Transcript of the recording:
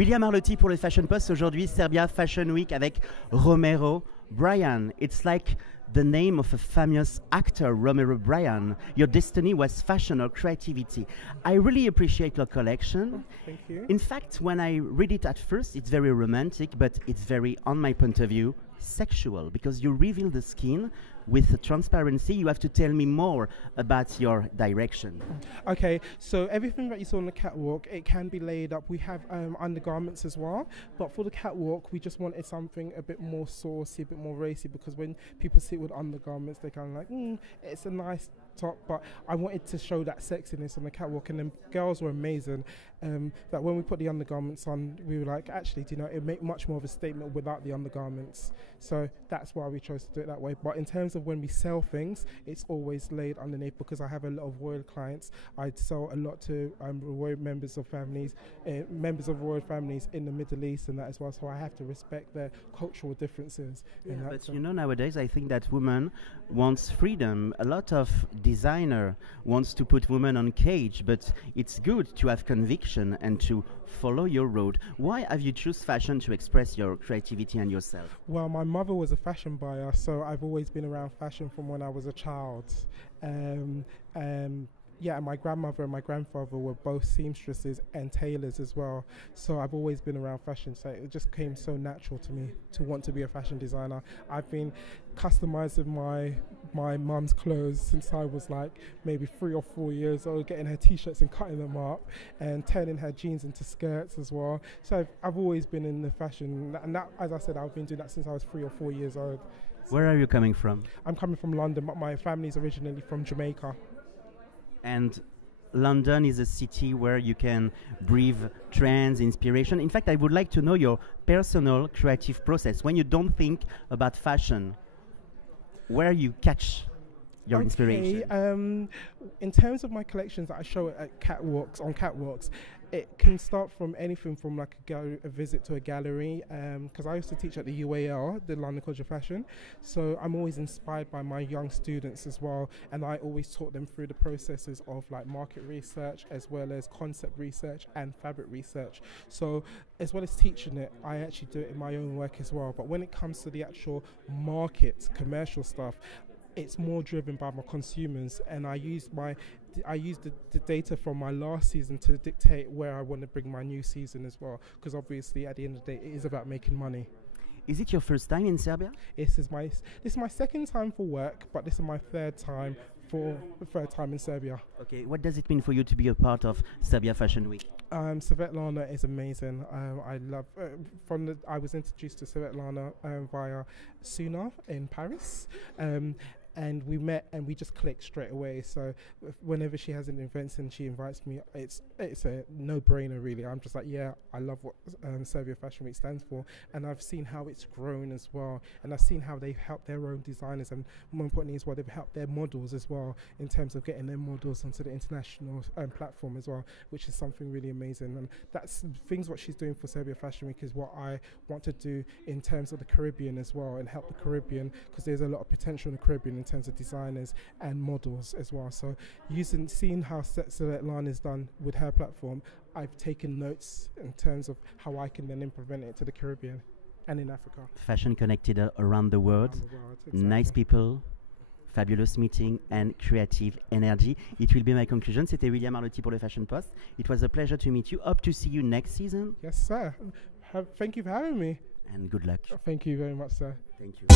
William Arlotti pour le Fashion Post. Aujourd'hui, Serbia Fashion Week avec Romero. Bryan, it's like the name of a famous actor, Romero Bryan. Your destiny was fashion or creativity. I really appreciate your collection. Thank you. In fact, when I read it at first, it's very romantic, but it's very, on my point of view, sexual, because you reveal the skin with transparency. You have to tell me more about your direction. Okay, so everything that you saw on the catwalk, it can be laid up. We have undergarments as well, but for the catwalk, we just wanted something a bit more saucy, a bit more racy, because when people sit with undergarments, they're kind of like, it's a nice top, but I wanted to show that sexiness on the catwalk, and the girls were amazing. That when we put the undergarments on, we were like, actually, do you know, it would make much more of a statement without the undergarments. So that's why we chose to do it that way. But in terms of when we sell things, it's always laid underneath, because I have a lot of royal clients. I sell a lot to royal members of families royal families in the Middle East and that as well. So I have to respect their cultural differences. Yeah, but you know, nowadays I think that women wants freedom. A lot of designer wants to put women on cage, but it's good to have conviction and to follow your road. Why have you choose fashion to express your creativity and yourself? Well, my mother was a fashion buyer, so I've always been around fashion from when I was a child. Yeah, and my grandmother and my grandfather were both seamstresses and tailors as well. So I've always been around fashion, so it just came so natural to me to want to be a fashion designer. I've been customizing my mum's clothes since I was like maybe 3 or 4 years old, getting her t-shirts and cutting them up and turning her jeans into skirts as well. So I've always been in the fashion, and that, as I said, I've been doing that since I was 3 or 4 years old. Where are you coming from? I'm coming from London, but my family's originally from Jamaica. And London is a city where you can breathe trends, inspiration. In fact, I would like to know your personal creative process. When you don't think about fashion, where you catch your inspiration? In terms of my collections that I show at catwalks, it can start from anything from like a visit to a gallery, because I used to teach at the UAL, the London College of Fashion, so I'm always inspired by my young students as well, and I always taught them through the processes of like market research as well as concept research and fabric research. So as well as teaching it, I actually do it in my own work as well. But when it comes to the actual market, commercial stuff, it's more driven by my consumers, and I use the data from my last season to dictate where I want to bring my new season as well, because obviously at the end of the day it is about making money. Is it your first time in Serbia? This is my second time for work, but this is my third time in Serbia. Okay, what does it mean for you to be a part of Serbia Fashion Week? Svetlana is amazing. I love I was introduced to Svetlana via Suna in Paris. And we met and we just clicked straight away. So whenever she has an event and she invites me, it's a no-brainer really. I'm just like, yeah, I love what Serbia Fashion Week stands for, and I've seen how it's grown as well, and I've seen how they've helped their own designers, and more importantly as well, they've helped their models as well in terms of getting their models onto the international platform as well, which is something really amazing. And that's things what she's doing for Serbia Fashion Week is what I want to do in terms of the Caribbean as well, and help the Caribbean, because there's a lot of potential in the Caribbean in terms of designers and models as well. So seeing how Svetlana is done with her platform, I've taken notes in terms of how I can then implement it to the Caribbean and in Africa. Fashion connected around the world, Exactly. Nice people, fabulous meeting and creative energy. It will be my conclusion. C'était William Arlotti pour le Fashion Post. It was a pleasure to meet you. Hope to see you next season. Yes, sir. Thank you for having me. And good luck. Thank you very much, sir. Thank you.